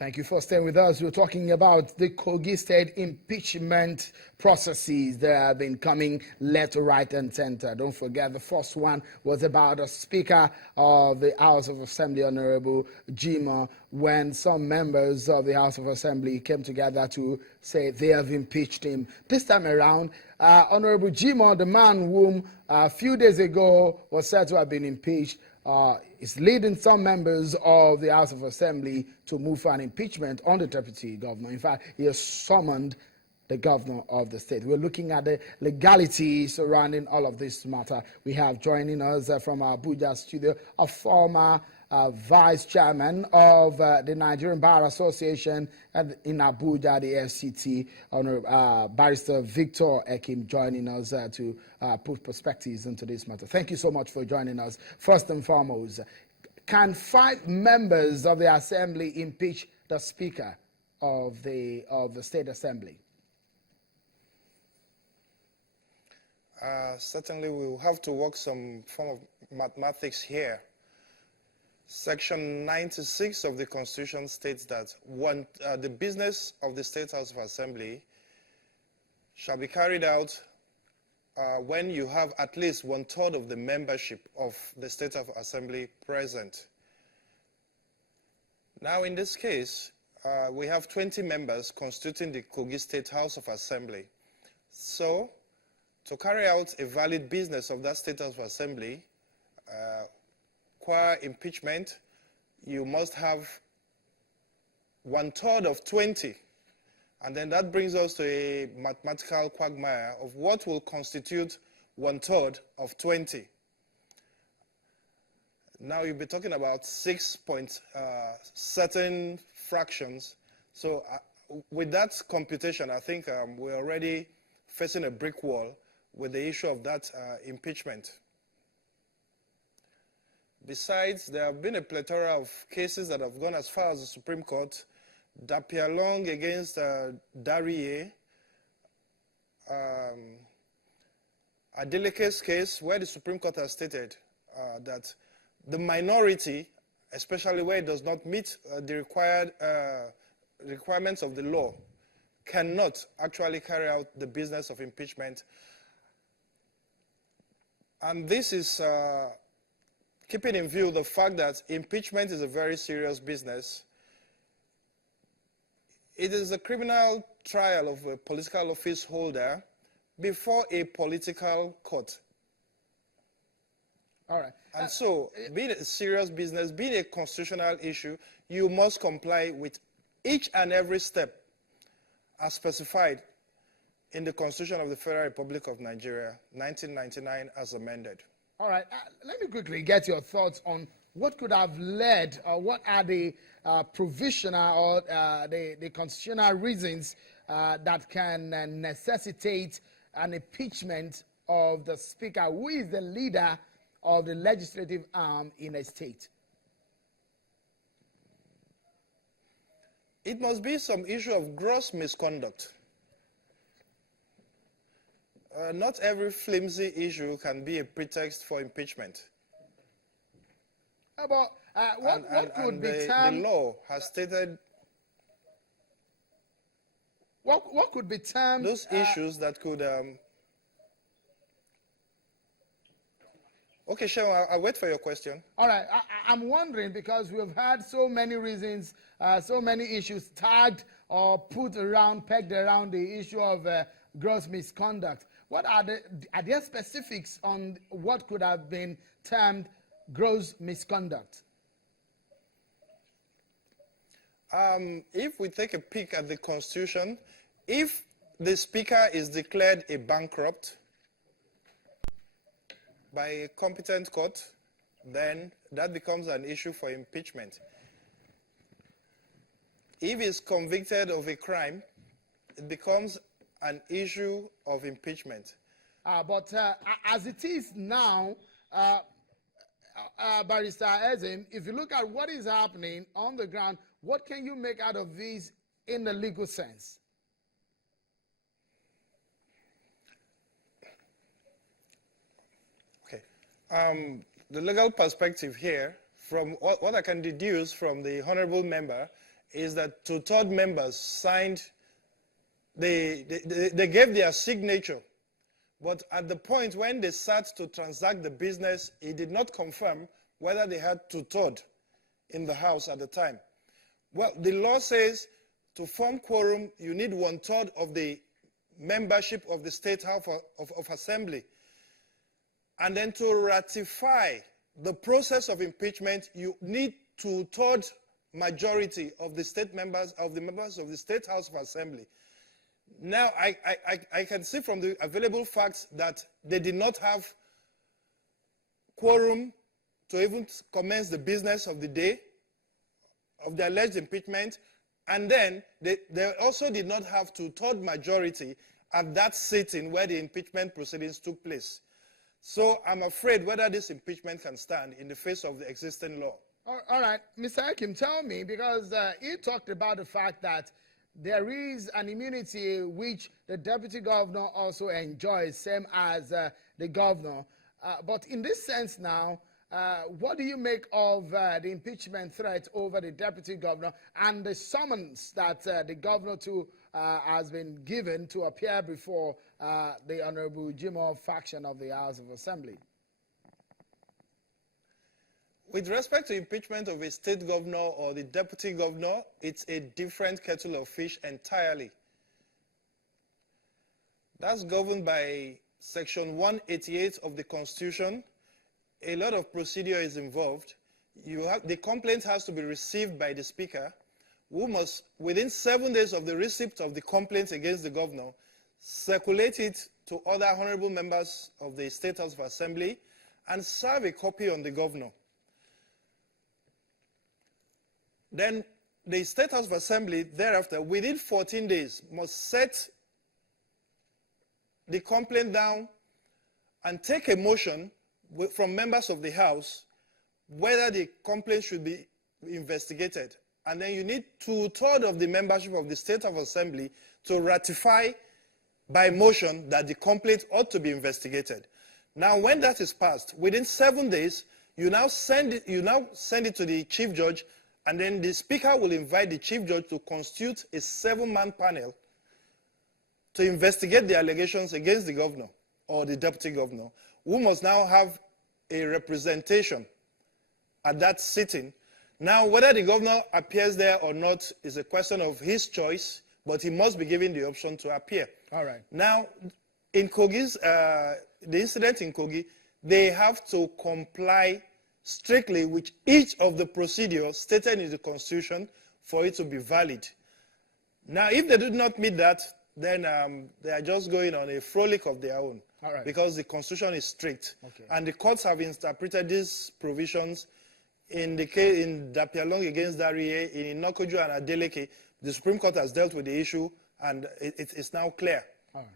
Thank you for staying with us. We're talking about the Kogi State impeachment processes that have been coming left, right, and center. Don't forget, the first one was about the Speaker of the House of Assembly, Honorable Jima, when some members of the House of Assembly came together to say they have impeached him. This time around, Honorable Jima, the man whom a few days ago was said to have been impeached, is leading some members of the House of Assembly to move for an impeachment on the deputy governor. In fact, he has summoned the governor of the state. We're looking at the legality surrounding all of this matter. We have joining us from our Abuja studio a former vice chairman of the Nigerian Bar Association in Abuja, the FCT, Barrister Victor Ekim, joining us to put perspectives into this matter. Thank you so much for joining us. First and foremost, can 5 members of the Assembly impeach the Speaker of the State Assembly? Certainly, we will have to work some form of mathematics here. Section 96 of the Constitution states that the business of the State House of Assembly shall be carried out when you have at least 1/3 of the membership of the State House of Assembly present. Now, in this case, we have 20 members constituting the Kogi State House of Assembly. So, to carry out a valid business of that State House of Assembly, qua impeachment, you must have 1/3 of 20. And then that brings us to a mathematical quagmire of what will constitute 1/3 of 20. Now you'll be talking about 6 point certain fractions. So with that computation, I think we're already facing a brick wall with the issue of that impeachment. Besides, there have been a plethora of cases that have gone as far as the Supreme Court. Dapialong against Dariye, Adeleke's case, where the Supreme Court has stated that the minority, especially where it does not meet the requirements of the law, cannot actually carry out the business of impeachment. And this is keeping in view the fact that impeachment is a very serious business. It is a criminal trial of a political office holder before a political court. All right. And so, being a serious business, being a constitutional issue, you must comply with each and every step as specified in the Constitution of the Federal Republic of Nigeria, 1999, as amended. All right. Let me quickly get your thoughts on what could have led, or what are the provisional or the constitutional reasons that can necessitate an impeachment of the Speaker, who is the leader of the legislative arm in a state? It must be some issue of gross misconduct. Not every flimsy issue can be a pretext for impeachment. But what could be termed? The law has stated what could be termed those issues that could. Okay, sure. I'll wait for your question. All right. I'm wondering, because we've had so many reasons, so many issues tagged or put around, pegged around the issue of gross misconduct. What are there specifics on what could have been termed gross misconduct? If we take a peek at the Constitution, if the Speaker is declared a bankrupt by a competent court, then that becomes an issue for impeachment. If he's convicted of a crime, it becomes an issue of impeachment. But as it is now, Barrister Ezim, if you look at what is happening on the ground, what can you make out of this in the legal sense? Okay. The legal perspective here, from what I can deduce from the honorable member, is that two-third members signed, they gave their signature. But at the point when they sat to transact the business, he did not confirm whether they had two-third in the House at the time. Well, the law says to form quorum, you need 1/3 of the membership of the State House of Assembly. And then to ratify the process of impeachment, you need 2/3 majority of the members of the State House of Assembly. Now, I can see from the available facts that they did not have quorum to even commence the business of the day of the alleged impeachment, and then they also did not have 2/3 majority at that sitting where the impeachment proceedings took place. So I'm afraid whether this impeachment can stand in the face of the existing law. All right, Mr. Akim, tell me, because you talked about the fact that there is an immunity which the deputy governor also enjoys, same as the governor. But in this sense now, what do you make of the impeachment threat over the deputy governor and the summons that the governor too has been given to appear before the Honorable Jimoh faction of the House of Assembly? With respect to impeachment of a state governor or the deputy governor, it's a different kettle of fish entirely. That's governed by Section 188 of the Constitution. A lot of procedure is involved. The complaint has to be received by the Speaker, who must, within 7 days of the receipt of the complaint against the governor, circulate it to other honorable members of the State House of Assembly and serve a copy on the governor. Then the State House of Assembly, thereafter, within 14 days, must set the complaint down and take a motion from members of the House whether the complaint should be investigated. And then you need 2/3 of the membership of the State House of Assembly to ratify by motion that the complaint ought to be investigated. Now, when that is passed, within 7 days, you now send it to the Chief Judge, and then the Speaker will invite the Chief Judge to constitute a 7-man panel to investigate the allegations against the governor or the deputy governor, who must now have a representation at that sitting. Now, whether the governor appears there or not is a question of his choice, but he must be given the option to appear. All right. Now, in Kogi's, the incident in Kogi, they have to comply strictly with each of the procedures stated in the Constitution for it to be valid. Now, if they do not meet that, then they are just going on a frolic of their own. All right. Because the Constitution is strict. Okay. And the courts have interpreted these provisions in the case in Dapialong against Darie, in Inokoju and Adeleke. The Supreme Court has dealt with the issue, and it's now clear. All right.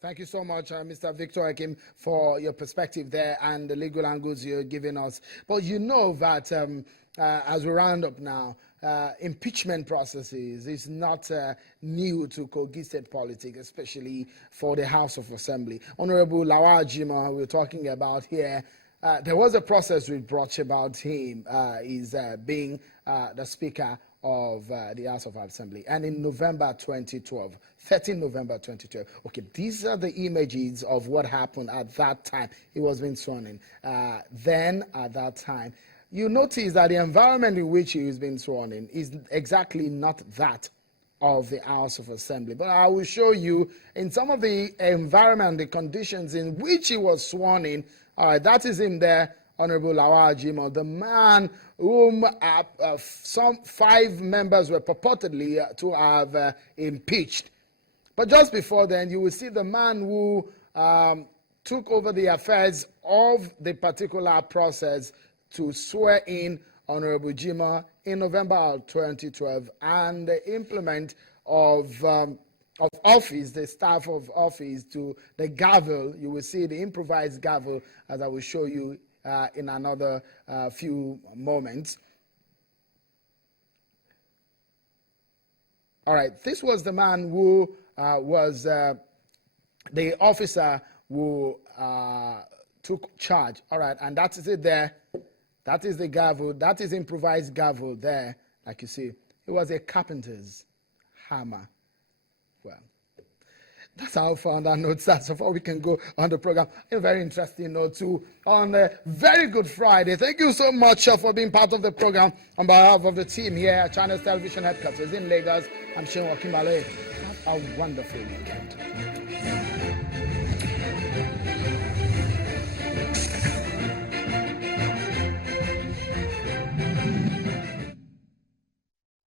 Thank you so much, Mr. Victor Akim, for your perspective there and the legal angles you're giving us. But you know that as we round up now, impeachment processes is not new to Kogi State politics, especially for the House of Assembly. Honorable Lawal Jimoh, we're talking about here, there was a process we brought about him, being the Speaker of the House of Assembly. And in November 2012, 13 November 2012, okay, these are the images of what happened at that time. He was being sworn in. Then, at that time, you notice that the environment in which he is being sworn in is exactly not that of the House of Assembly. But I will show you in some of the environment, the conditions in which he was sworn in. That is him there, Honorable Lawal Jimoh, the man whom some 5 members were purportedly to have impeached. But just before then, you will see the man who took over the affairs of the particular process to swear in Honorable Jimoh in November of 2012, and the implement of office, the staff of office, to the gavel. You will see the improvised gavel, as I will show you in another few moments. All right, this was the man who was the officer who took charge. All right, and that is it there. That is the gavel. That is improvised gavel there, like you see. It was a carpenter's hammer. Well, that's how I found our notes. That's before we can go on the program. A very interesting note too on a very good Friday. Thank you so much for being part of the program on behalf of the team here at Channels Television Headquarters in Lagos. I'm Shane Wakimbale. Have a wonderful weekend.